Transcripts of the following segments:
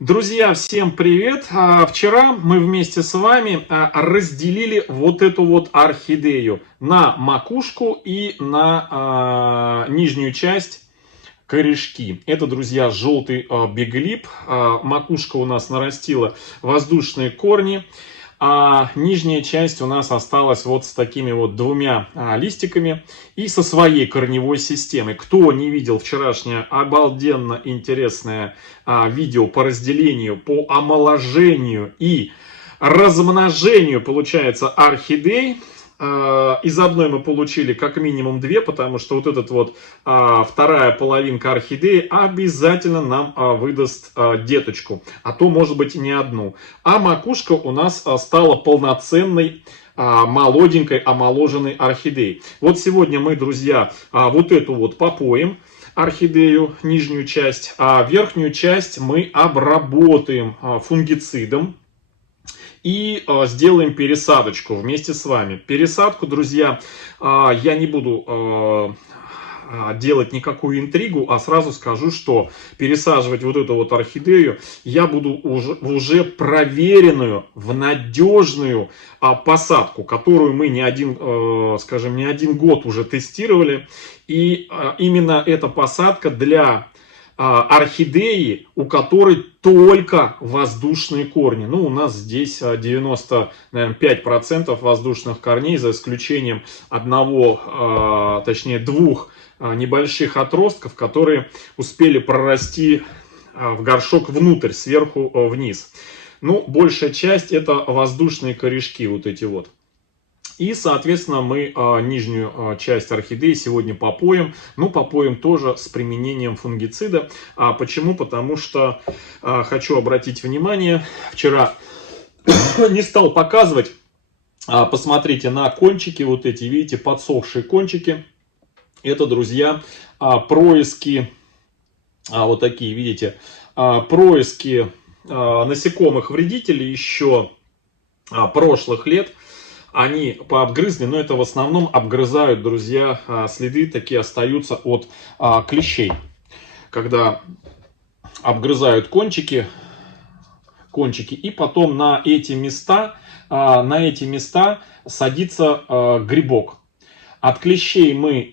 Друзья, всем привет! Вчера мы вместе с вами разделили вот эту вот орхидею на макушку и на нижнюю часть корешки. Это, друзья, желтый биглип. Макушка у нас нарастила воздушные корни. А нижняя часть у нас осталась вот с такими вот двумя листиками и со своей корневой системой. Кто не видел вчерашнее обалденно интересное видео по разделению, по омоложению и размножению, получается, орхидей. Из одной мы получили как минимум две, потому что вот этот вот вторая половинка орхидеи обязательно нам выдаст деточку, а то может быть не одну. А макушка у нас стала полноценной молоденькой омоложенной орхидеей. Вот сегодня мы, друзья, вот эту вот попоим орхидею, нижнюю часть, а верхнюю часть мы обработаем фунгицидом. И сделаем пересадочку вместе с вами. Пересадку, друзья, я не буду делать никакую интригу, а сразу скажу, что пересаживать вот эту вот орхидею я буду уже проверенную, в надежную посадку, которую мы не один год уже тестировали. И именно эта посадка для орхидеи, у которой только воздушные корни. Ну, у нас здесь 95% воздушных корней, за исключением двух небольших отростков, которые успели прорасти в горшок внутрь, сверху вниз. Ну, большая часть это воздушные корешки, вот эти вот. И, соответственно, мы нижнюю часть орхидеи сегодня попоим. Ну, попоим тоже с применением фунгицида. Почему? Потому что хочу обратить внимание, вчера не стал показывать. Посмотрите на кончики, вот эти, видите, подсохшие кончики. Это, друзья, происки, вот такие, видите, происки насекомых-вредителей еще прошлых лет. Они пообгрызли, но это в основном обгрызают, друзья, следы такие остаются от клещей. Когда обгрызают кончики, и потом на эти места садится грибок. От клещей мы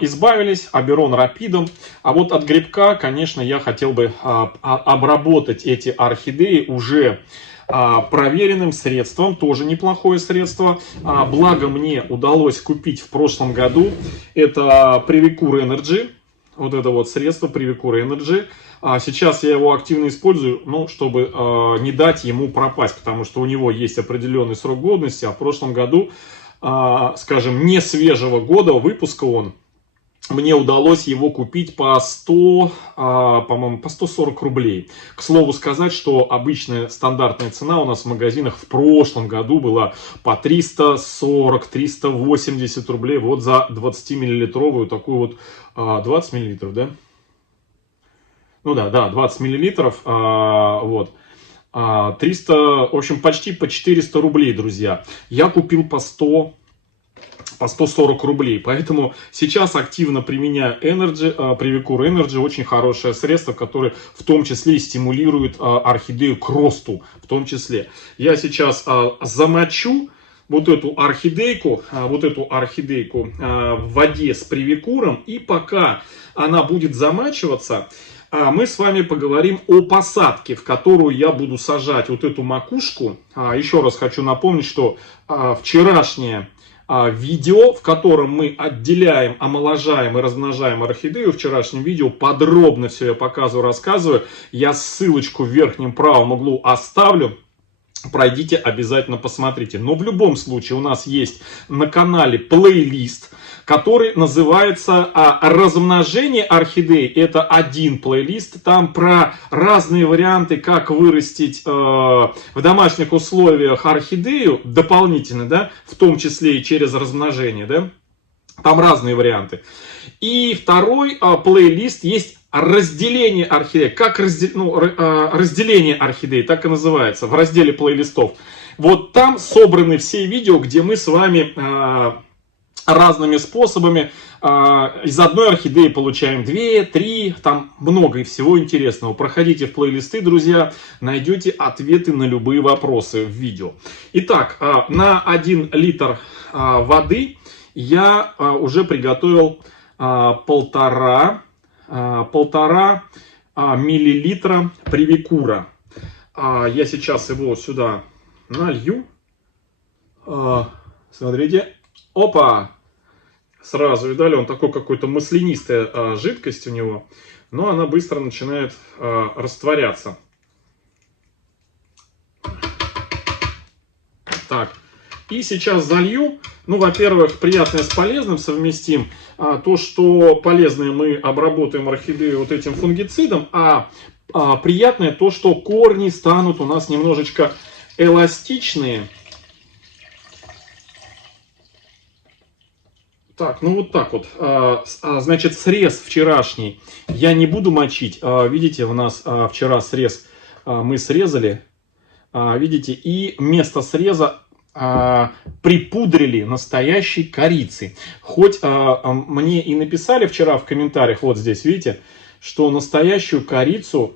избавились аберон рапидом, а вот от грибка, конечно, я хотел бы обработать эти орхидеи уже проверенным средством, тоже неплохое средство. Благо мне удалось купить в прошлом году, это Привикур Energy, вот это вот средство Привикур Energy. Сейчас я его активно использую, ну, чтобы не дать ему пропасть, потому что у него есть определенный срок годности, а в прошлом году, скажем, не свежего года выпуска мне удалось его купить по 140 рублей. К слову сказать, что обычная стандартная цена у нас в магазинах в прошлом году была по 340-380 рублей. Вот за 20-миллилитровую такую вот, 20 миллилитров, да? Ну да, 20 миллилитров, вот. 300, в общем, почти по 400 рублей, друзья. Я купил по 140 рублей. Поэтому сейчас активно применяю Привикур Energy. Очень хорошее средство, которое в том числе стимулирует орхидею к росту. В том числе. Я сейчас замочу вот эту орхидейку в воде с привикуром. И пока она будет замачиваться, мы с вами поговорим о посадке, в которую я буду сажать вот эту макушку. Еще раз хочу напомнить, что вчерашнее видео, в котором мы отделяем, омоложаем и размножаем орхидею, в вчерашнем видео подробно все я показываю, рассказываю. Я ссылочку в верхнем правом углу оставлю. Пройдите, обязательно посмотрите. Но в любом случае у нас есть на канале плейлист, который называется «Размножение орхидей». Это один плейлист. Там про разные варианты, как вырастить в домашних условиях орхидею дополнительно, да, в том числе и через размножение, да. Там разные варианты. И второй плейлист есть разделение орхидей. Как разделение орхидей, так и называется, в разделе плейлистов. Вот там собраны все видео, где мы с вами разными способами. Из одной орхидеи получаем 2, 3, там много и всего интересного. Проходите в плейлисты, друзья, найдете ответы на любые вопросы в видео. Итак, на 1 литр воды я уже приготовил 1,5 миллилитра привикура. Я сейчас его сюда налью. Смотрите. Опа! Сразу видали, он такой какой-то маслянистая жидкость у него, но она быстро начинает растворяться. Так, и сейчас залью. Ну, во-первых, приятное с полезным совместим. То, что полезное мы обработаем орхидею вот этим фунгицидом, приятное то, что корни станут у нас немножечко эластичные. Так, ну вот так вот. Значит, срез вчерашний я не буду мочить. Видите, у нас вчера срез мы срезали. Видите, и место среза припудрили настоящей корицей. Хоть мне и написали вчера в комментариях, вот здесь, видите, что настоящую корицу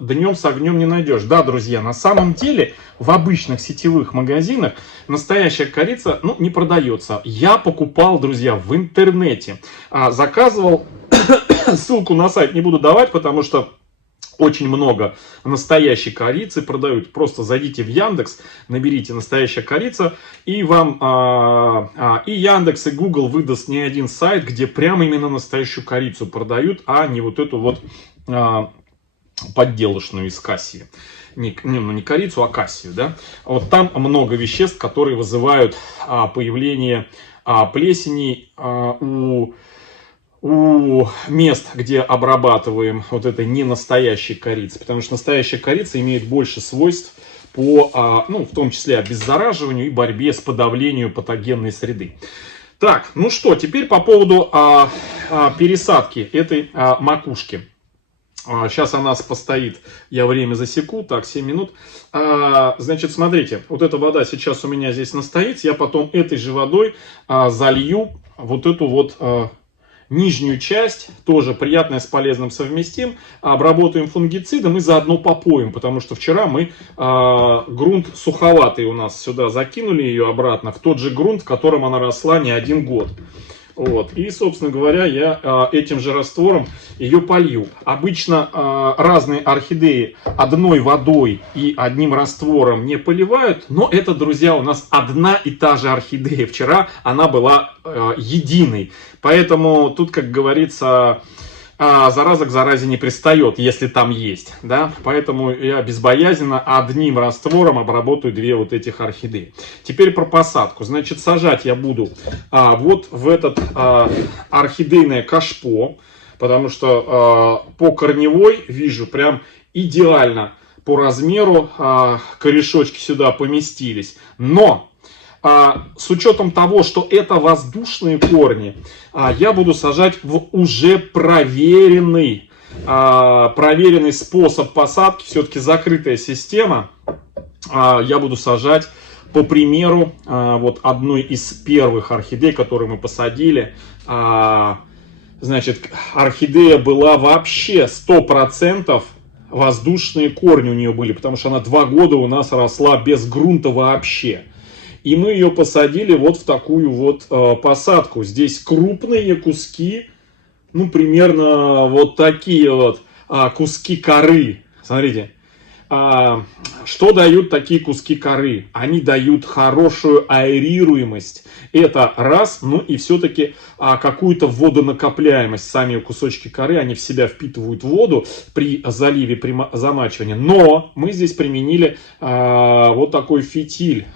днем с огнем не найдешь. Да, друзья, на самом деле в обычных сетевых магазинах настоящая корица не продается. Я покупал, друзья, в интернете. Заказывал, ссылку на сайт не буду давать, потому что очень много настоящей корицы продают. Просто зайдите в Яндекс, наберите «настоящая корица», и вам и Яндекс, и Google выдаст не один сайт, где прямо именно настоящую корицу продают, а не вот эту вот подделочную из кассии. Не корицу, а кассию, да? Вот там много веществ, которые вызывают появление плесени у мест, где обрабатываем вот этой ненастоящей корицы. Потому что настоящая корица имеет больше свойств по, в том числе обеззараживанию и борьбе с подавлением патогенной среды. Так, ну что, теперь по поводу пересадки этой макушки. Сейчас она постоит, я время засеку, так, 7 минут. Значит, смотрите, вот эта вода сейчас у меня здесь настоится, я потом этой же водой залью вот эту вот нижнюю часть, тоже приятное с полезным совместим, обработаем фунгицидом и заодно попоим, потому что вчера мы грунт суховатый у нас сюда закинули ее обратно, в тот же грунт, в котором она росла не 1 год. Вот. И, собственно говоря, я этим же раствором ее полью. Обычно разные орхидеи одной водой и одним раствором не поливают, но это, друзья, у нас одна и та же орхидея. Вчера она была единой. Поэтому тут, как говорится, зараза к заразе не пристает, если там есть. Да? Поэтому я безбоязненно одним раствором обработаю 2 вот этих орхидеи. Теперь про посадку. Значит, сажать я буду вот в этот орхидейное кашпо, потому что по корневой вижу прям идеально по размеру корешочки сюда поместились. Но с учетом того, что это воздушные корни, я буду сажать в уже проверенный способ посадки, все-таки закрытая система. Я буду сажать, по примеру, вот одной из первых орхидей, которые мы посадили. Значит, орхидея была вообще 100% воздушные корни у нее были, потому что она 2 года у нас росла без грунта вообще. И мы ее посадили вот в такую вот посадку. Здесь крупные куски, ну, примерно вот такие вот куски коры. Смотрите, что дают такие куски коры? Они дают хорошую аэрируемость. Это раз, ну и все-таки какую-то водонакопляемость. Сами кусочки коры, они в себя впитывают воду при заливе, при замачивании. Но мы здесь применили вот такой фитиль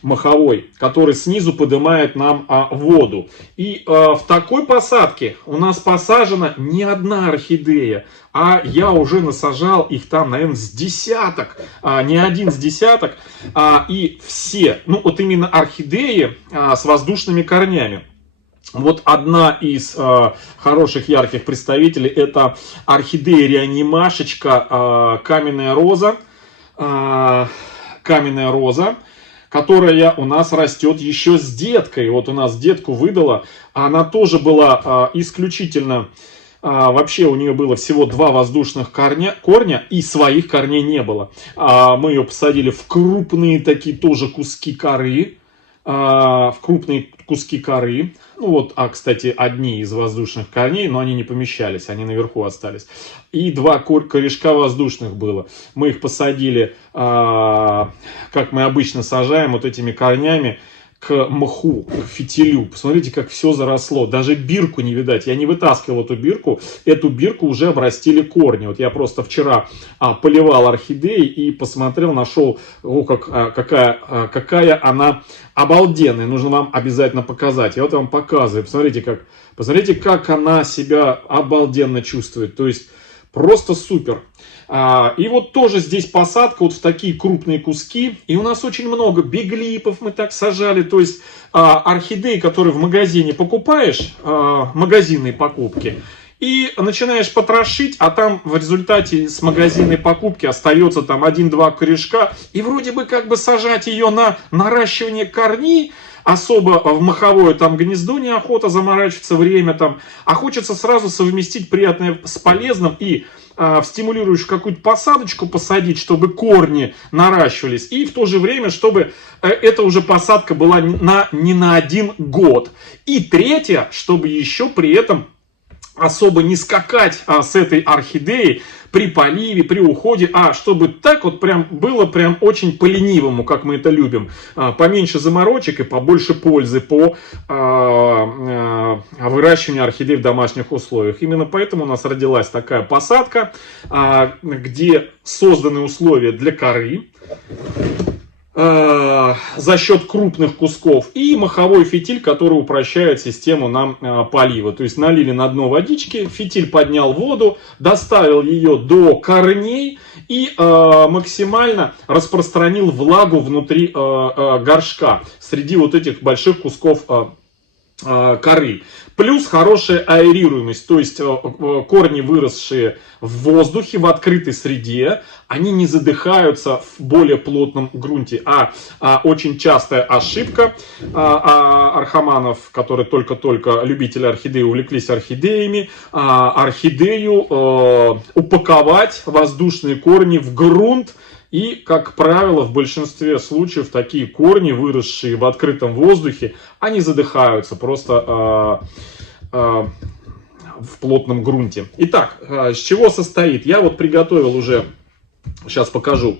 маховой, который снизу поднимает нам воду. И в такой посадке у нас посажена не одна орхидея, а я уже насажал их там, наверное, с десяток, не один с десяток, и все, ну вот именно орхидеи с воздушными корнями. Вот одна из хороших ярких представителей — это орхидея реанимашечка каменная роза. которая у нас растет еще с деткой. Вот у нас детку выдала, она тоже была исключительно... Вообще у нее было всего 2 воздушных корня, и своих корней не было. Мы ее посадили в крупные такие тоже куски коры. Ну вот, кстати, одни из воздушных корней, но они не помещались, они наверху остались. И 2 корешка воздушных было. Мы их посадили, как мы обычно сажаем, вот этими корнями к мху, к фитилю. Посмотрите, как все заросло. Даже бирку не видать. Я не вытаскивал эту бирку. Эту бирку уже обрастили корни. Вот я просто вчера поливал орхидеи и посмотрел, нашел, какая она обалденная. Нужно вам обязательно показать. Я вот вам показываю. Посмотрите, как она себя обалденно чувствует. То есть просто супер. И вот тоже здесь посадка вот в такие крупные куски. И у нас очень много биглипов мы так сажали. То есть орхидеи, которые в магазине покупаешь, магазинные покупки, и начинаешь потрошить, а там в результате с магазинной покупки остается там 1-2 корешка. И вроде бы как бы сажать ее на наращивание корней, особо в маховое там гнездо неохота заморачиваться время там, а хочется сразу совместить приятное с полезным и в стимулирующую какую-то посадочку посадить, чтобы корни наращивались, и в то же время, чтобы эта уже посадка была не на 1 год. И третье, чтобы еще при этом особо не скакать с этой орхидеей при поливе, при уходе, чтобы так вот прям было прям очень по-ленивому, как мы это любим. Поменьше заморочек и побольше пользы по выращиванию орхидей в домашних условиях. Именно поэтому у нас родилась такая посадка, где созданы условия для коры за счет крупных кусков и маховой фитиль, который упрощает систему нам полива. То есть налили на дно водички, фитиль поднял воду, доставил ее до корней и максимально распространил влагу внутри горшка среди вот этих больших кусков коры. Плюс хорошая аэрируемость, то есть корни, выросшие в воздухе, в открытой среде, они не задыхаются в более плотном грунте. Очень частая ошибка орхоманов, которые только-только любители орхидеи увлеклись орхидеями, орхидею упаковать воздушные корни в грунт. И, как правило, в большинстве случаев такие корни, выросшие в открытом воздухе, они задыхаются просто в плотном грунте. Итак, с чего состоит? Я вот приготовил уже, сейчас покажу,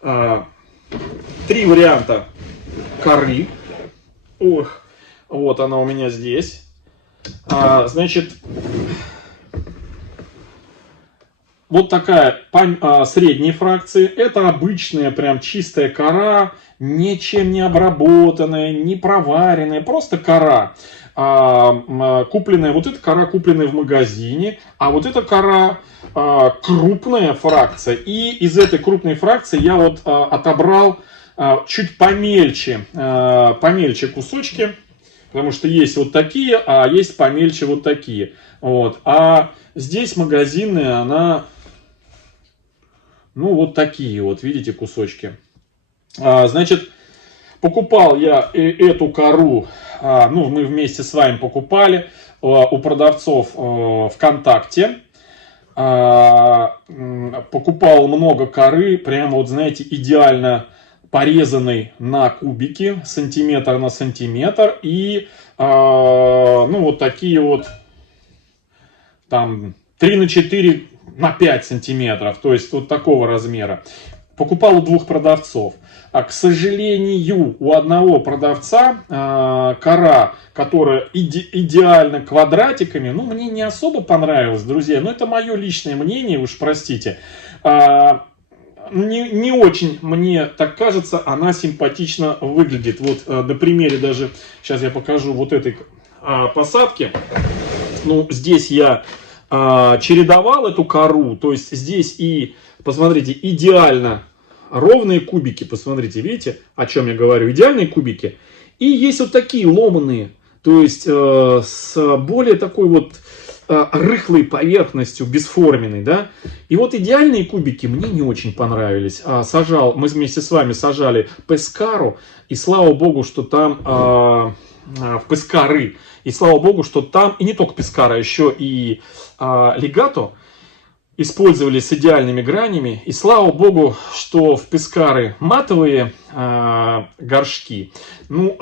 3 варианта коры. Вот она у меня здесь. Значит... Вот такая средней фракции. Это обычная, прям чистая кора, ничем не обработанная, не проваренная, просто кора. Купленная, вот эта кора купленная в магазине, а вот эта кора крупная фракция. И из этой крупной фракции я вот отобрал чуть помельче кусочки. Потому что есть вот такие, а есть помельче вот такие. Вот. А здесь магазинная, она... Ну, вот такие вот, видите, кусочки. Значит, покупал я эту кору, мы вместе с вами покупали у продавцов ВКонтакте. Покупал много коры, прямо вот, знаете, идеально порезанной на кубики, сантиметр на сантиметр. И, вот такие вот, там, 3 на 4 на 5 сантиметров, то есть вот такого размера. Покупал у 2 продавцов. К сожалению, у одного продавца кора, которая идеально квадратиками, мне не особо понравилась, друзья. Но это мое личное мнение, уж простите. Не очень, мне так кажется, она симпатично выглядит. Вот на примере даже, сейчас я покажу вот этой посадки. Здесь я чередовал эту кору, то есть здесь и, посмотрите, идеально ровные кубики, посмотрите, видите, о чем я говорю, идеальные кубики. И есть вот такие ломаные, то есть с более такой вот рыхлой поверхностью, бесформенной, да. И вот идеальные кубики мне не очень понравились. Мы вместе с вами сажали Пескару, и слава богу, что там в Пескары, и слава богу, что там, и не только Пескара, еще и Легато использовали с идеальными гранями. И слава богу, что в Пескары матовые горшки. Ну,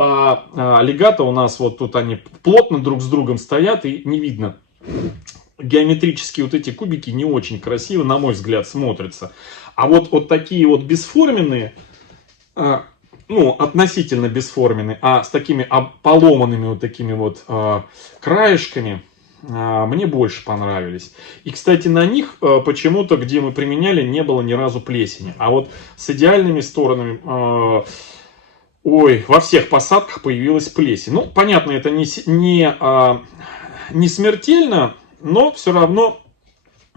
Легато у нас вот тут они плотно друг с другом стоят, и не видно. Геометрические вот эти кубики не очень красиво, на мой взгляд, смотрятся. А вот такие вот бесформенные, ну, относительно бесформенные, а с такими поломанными вот такими вот краешками, мне больше понравились. И, кстати, на них почему-то, где мы применяли, не было ни разу плесени. А вот с идеальными сторонами, во всех посадках появилась плесень. Ну, понятно, это не смертельно, но все равно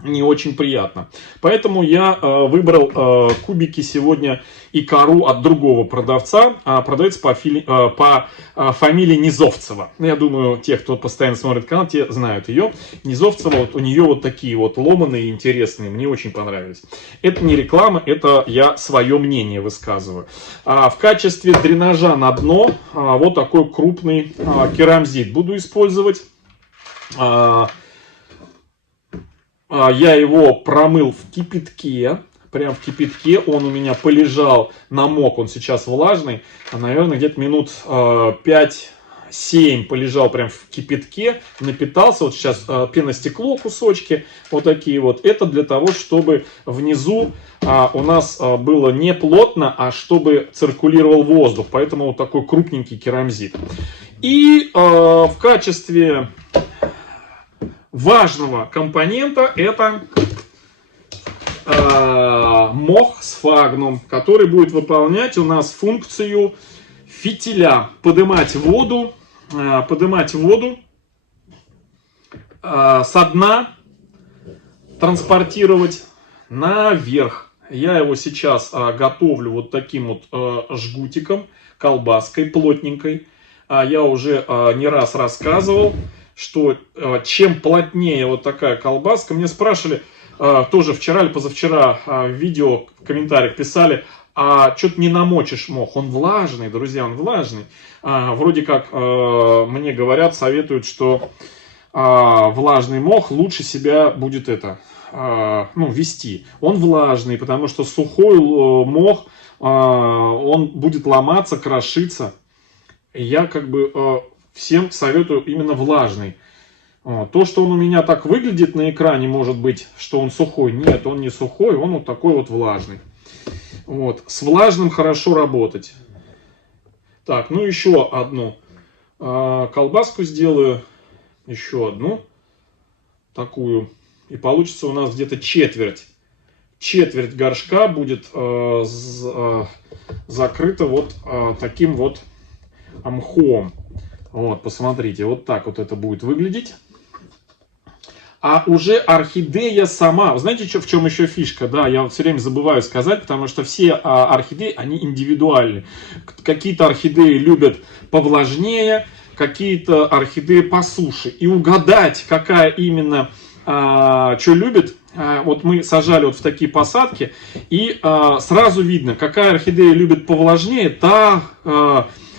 не очень приятно. Поэтому я выбрал кубики сегодня Икару от другого продавца. Продавец по фамилии Низовцева. Я думаю, те, кто постоянно смотрит канал, те знают ее. Низовцева, вот у нее вот такие вот ломаные, интересные. Мне очень понравились. Это не реклама, это я свое мнение высказываю. В качестве дренажа на дно вот такой крупный керамзит буду использовать. Я его промыл в кипятке, прям в кипятке, он у меня полежал, намок, он сейчас влажный, наверное, где-то минут 5-7 полежал прям в кипятке, напитался, вот сейчас пеностекло кусочки, вот такие вот, это для того, чтобы внизу у нас было не плотно, а чтобы циркулировал воздух, поэтому вот такой крупненький керамзит. И в качестве важного компонента это мох сфагнум, который будет выполнять у нас функцию фитиля, поднимать воду со дна, транспортировать наверх. Я его сейчас готовлю вот таким вот жгутиком, колбаской плотненькой. Я уже не раз рассказывал, что чем плотнее вот такая колбаска, мне спрашивали, тоже вчера или позавчера в видео, в комментариях писали, а что ты не намочишь мох? Он влажный, друзья, он влажный. Вроде как мне говорят, советуют, что влажный мох лучше себя будет вести. Он влажный, потому что сухой мох, он будет ломаться, крошиться. Я всем советую именно влажный. То, что он у меня так выглядит на экране, может быть, что он сухой. Нет, он не сухой, он вот такой вот влажный. Вот. С влажным хорошо работать. Так, ну еще одну колбаску сделаю. Еще одну. Такую. И получится у нас где-то четверть. Четверть горшка будет закрыта вот таким вот мхом. Вот, посмотрите, вот так вот это будет выглядеть. А уже орхидея сама, вы знаете, в чем еще фишка? Да, я все время забываю сказать, потому что все орхидеи, они индивидуальны. Какие-то орхидеи любят повлажнее, какие-то орхидеи по суше. И угадать, какая именно, что любит, вот мы сажали вот в такие посадки, и сразу видно, какая орхидея любит повлажнее, та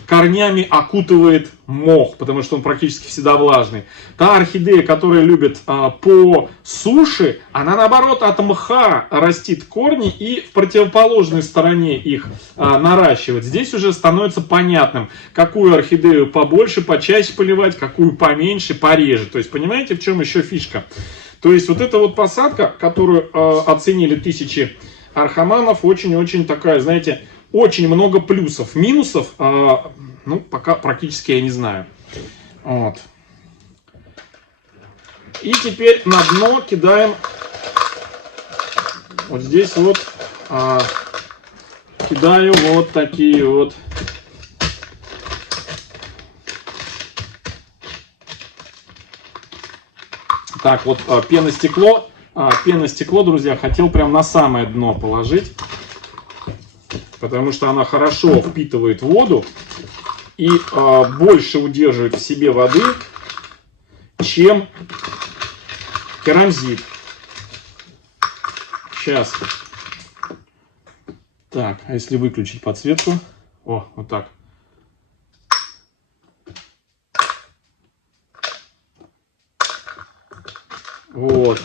корнями окутывает мох, потому что он практически всегда влажный. Та орхидея, которая любит по суше, она наоборот от мха растит корни и в противоположной стороне их наращивает. Здесь уже становится понятным, какую орхидею побольше, почаще поливать, какую поменьше, пореже. То есть понимаете, в чем еще фишка? То есть вот эта вот посадка, которую оценили тысячи архаманов, очень-очень такая, знаете, очень много плюсов. Минусов, пока практически я не знаю. Вот. И теперь на дно кидаем вот здесь вот, кидаю вот такие вот так вот пеностекло. Пеностекло, друзья, хотел прям на самое дно положить, потому что она хорошо впитывает воду и больше удерживает в себе воды, чем керамзит. Сейчас. Так, а если выключить подсветку? О, вот так. Вот.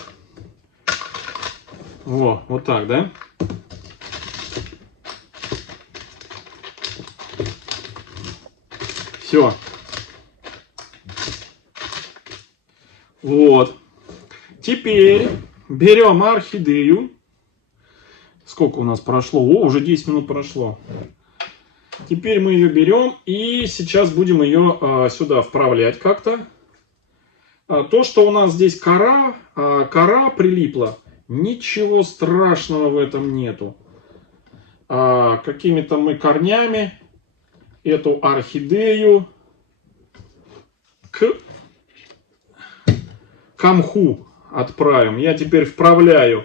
Во, вот так, да? Все. Вот. Теперь берем орхидею. Сколько у нас прошло? О, уже 10 минут прошло. Теперь мы ее берем и сейчас будем ее сюда вправлять как-то. То, что у нас здесь кора прилипла, ничего страшного в этом нету. Какими-то мы корнями эту орхидею к мху отправим. Я теперь вправляю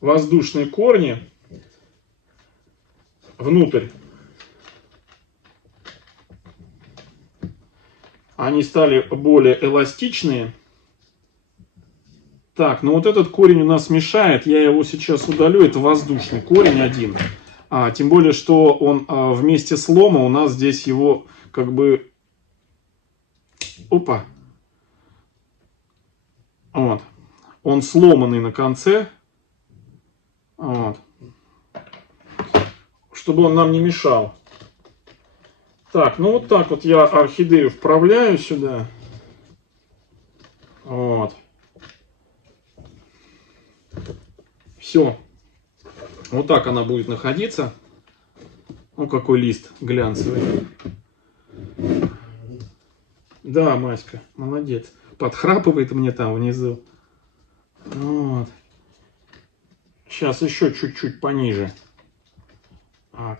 воздушные корни внутрь. Они стали более эластичные. Так, ну вот этот корень у нас мешает. Я его сейчас удалю. Это воздушный корень один. Тем более, что он вместе с лома у нас здесь его как бы... Опа. Вот. Он сломанный на конце. Вот. Чтобы он нам не мешал. Так, ну вот так вот я орхидею вправляю сюда. Вот. Все. Вот так она будет находиться. Ну, какой лист глянцевый. Да, Маська, молодец. Подхрапывает мне там внизу. Вот. Сейчас еще чуть-чуть пониже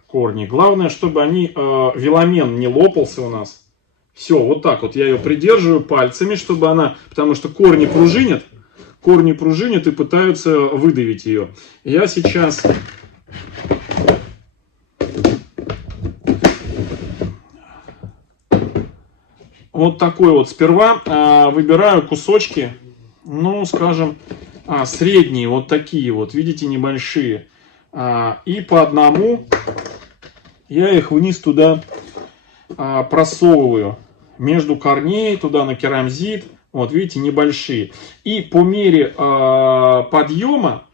корни. Главное, чтобы веломен не лопался у нас. Все, вот так вот я ее придерживаю пальцами, чтобы она... Потому что корни пружинят и пытаются выдавить ее. Я сейчас... Вот такой вот сперва выбираю кусочки, ну, скажем, средние, вот такие вот, видите, небольшие. И по одному я их вниз туда просовываю. Между корней, туда на керамзит. Вот, видите, небольшие. И по мере подъема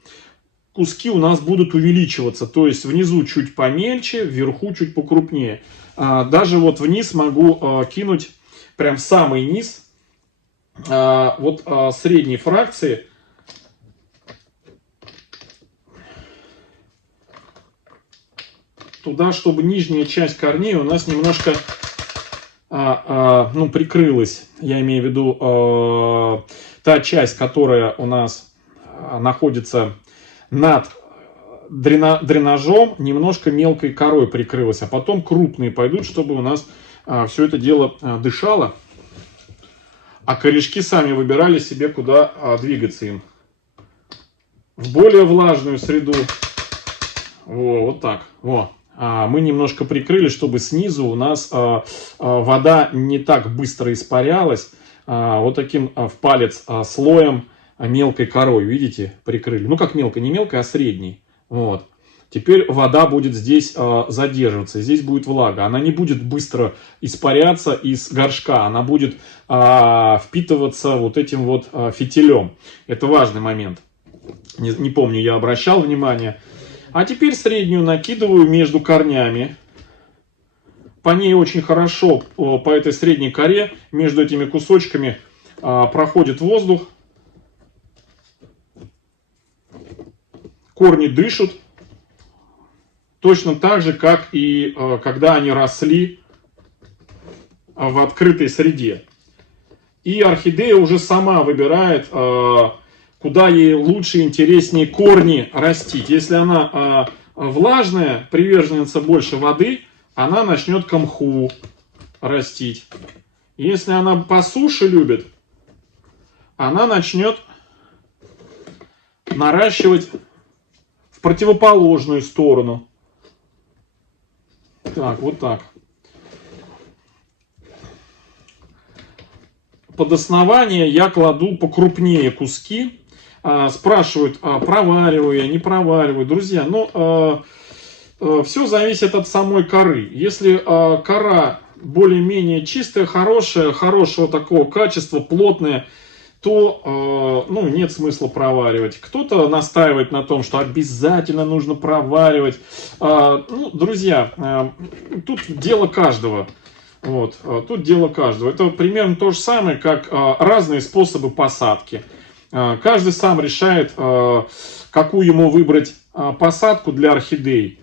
куски у нас будут увеличиваться. То есть внизу чуть помельче, вверху чуть покрупнее. Даже вот вниз могу кинуть, прям в самый низ, вот средней фракции. Туда, чтобы нижняя часть корней у нас немножко прикрылась. Я имею в виду та часть, которая у нас находится над дренажом, немножко мелкой корой прикрылась. А потом крупные пойдут, чтобы у нас все это дело дышало. А корешки сами выбирали себе, куда двигаться им. В более влажную среду. Вот так. Вот. Мы немножко прикрыли, чтобы снизу у нас вода не так быстро испарялась. Вот таким в палец слоем мелкой корой, видите, прикрыли. Ну как мелкой, не мелкой, а средней. Вот. Теперь вода будет здесь задерживаться, здесь будет влага. Она не будет быстро испаряться из горшка, она будет впитываться вот этим вот фитилем. Это важный момент. Не помню, я обращал внимание. А теперь среднюю накидываю между корнями. По ней очень хорошо, по этой средней коре, между этими кусочками проходит воздух. Корни дышат. Точно так же, как и когда они росли в открытой среде. И орхидея уже сама выбирает, куда ей лучше и интереснее корни растить. Если она влажная, приверженница больше воды, она начнет к мху растить. Если она по суше любит, она начнет наращивать в противоположную сторону. Так, вот так. под основание я кладу покрупнее куски. Спрашивают, провариваю я, не провариваю. Друзья, ну, все зависит от самой коры. Если кора более-менее чистая, хорошего такого качества, плотная, то ну, нет смысла проваривать. Кто-то настаивает на том, что обязательно нужно проваривать. Ну, друзья, тут дело каждого. Вот, тут дело каждого. Это примерно то же самое, как разные способы посадки. Каждый сам решает, какую ему выбрать посадку для орхидей.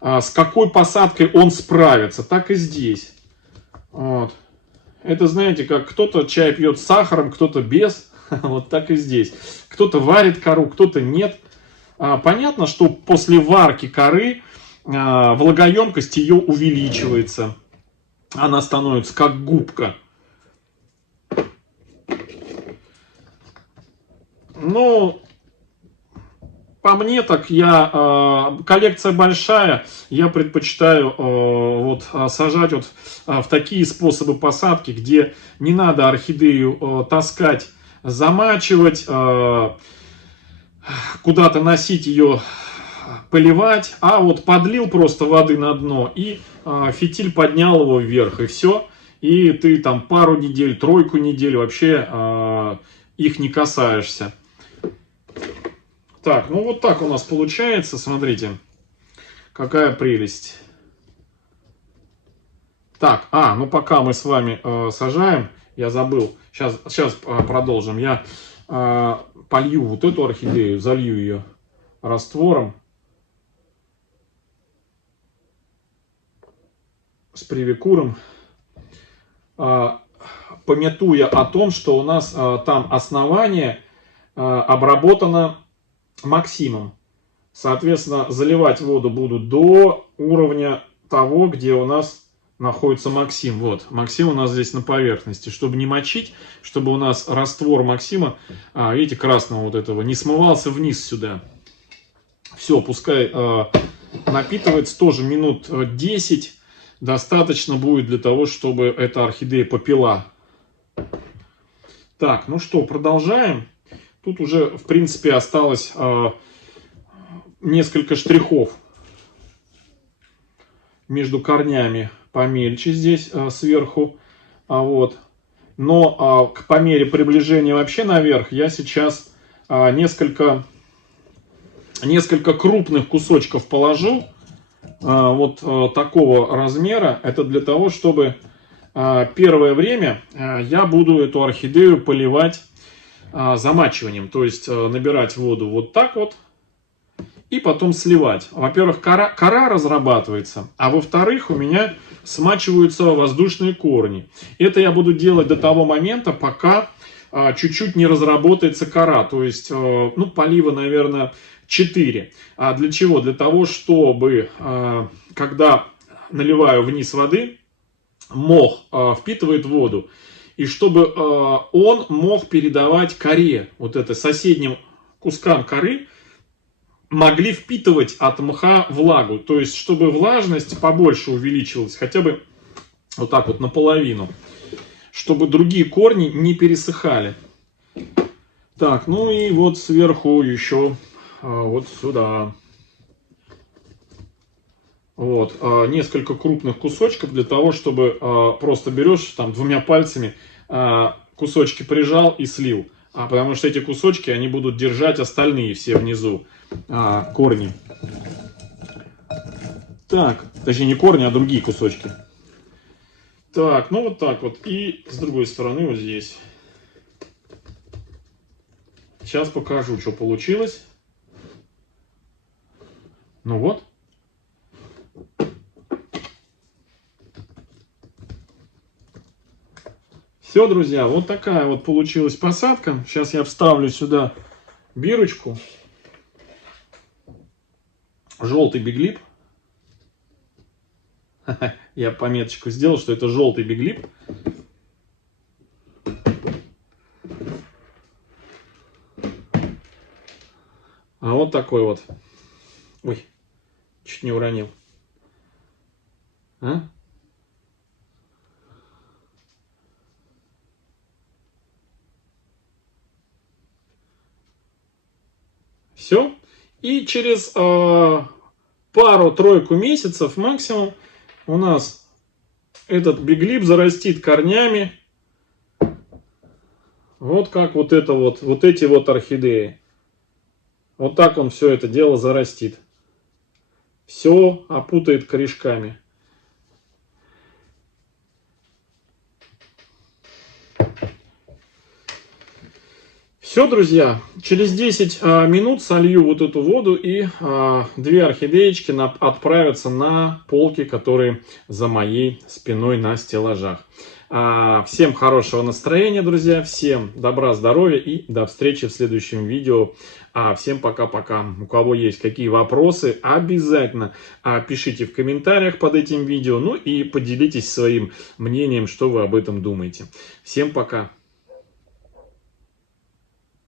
С какой посадкой он справится. Так и здесь. Вот. Это, знаете, как кто-то чай пьет с сахаром, кто-то без. Вот так и здесь. Кто-то варит кору, кто-то нет. Понятно, что после варки коры влагоемкость ее увеличивается. Она становится как губка. Ну, по мне так, коллекция большая, я предпочитаю вот, сажать вот в такие способы посадки, где не надо орхидею таскать, замачивать, куда-то носить ее, поливать, а вот подлил просто воды на дно и фитиль поднял его вверх, и все. И ты там пару недель, тройку недель вообще их не касаешься. Так, ну вот так у нас получается, смотрите, какая прелесть. Так, ну пока мы с вами сажаем, я забыл, сейчас продолжим. Я полью вот эту орхидею, залью ее раствором с привикуром, памятуя о том, что у нас там основание обработано максимом. Соответственно, заливать воду буду до уровня того, где у нас находится максим. Вот, максим у нас здесь на поверхности. Чтобы не мочить, чтобы у нас раствор максима, видите, красного вот этого, не смывался вниз сюда. Все, пускай напитывается тоже минут 10. Достаточно будет для того, чтобы эта орхидея попила. Так, ну что, продолжаем. Тут уже, в принципе, осталось несколько штрихов между корнями помельче здесь сверху. Вот. Но по мере приближения вообще наверх я сейчас несколько крупных кусочков положу. Вот такого размера. Это для того, чтобы первое время я буду эту орхидею поливать замачиванием. То есть набирать воду вот так вот. И потом сливать. Во-первых, кора разрабатывается, а во-вторых, у меня смачиваются воздушные корни. Это я буду делать до того момента, пока чуть-чуть не разработается кора. То есть, ну, полива, наверное, 4. А для чего? Для того, чтобы, когда наливаю вниз воды, мох впитывает воду. И чтобы он мог передавать коре, вот это соседним кускам коры, могли впитывать от мха влагу. То есть, чтобы влажность побольше увеличивалась, хотя бы вот так вот наполовину. Чтобы другие корни не пересыхали. Так, ну и вот сверху еще вот сюда. Вот, несколько крупных кусочков для того, чтобы просто берешь там двумя пальцами, кусочки прижал и слил. Потому что эти кусочки, они будут держать остальные все внизу корни. Так, точнее не корни, а другие кусочки. Так, ну вот так вот. И с другой стороны вот здесь. Сейчас покажу, что получилось. Ну вот. Все, друзья, вот такая вот получилась посадка. Сейчас я вставлю сюда бирочку. Желтый биглип. Я пометочку сделал, что это желтый биглип. А вот такой вот. Ой, чуть не уронил. Все. И через пару-тройку месяцев максимум у нас этот биглип зарастит корнями. Вот как вот это вот эти вот орхидеи. Вот так он все это дело зарастит. Все опутает корешками. Все, друзья, через 10 минут солью вот эту воду, и две орхидеечки отправятся на полки, которые за моей спиной на стеллажах. Всем хорошего настроения, друзья, всем добра, здоровья и до встречи в следующем видео. Всем пока-пока. У кого есть какие вопросы, обязательно пишите в комментариях под этим видео. Ну и поделитесь своим мнением, что вы об этом думаете. Всем пока.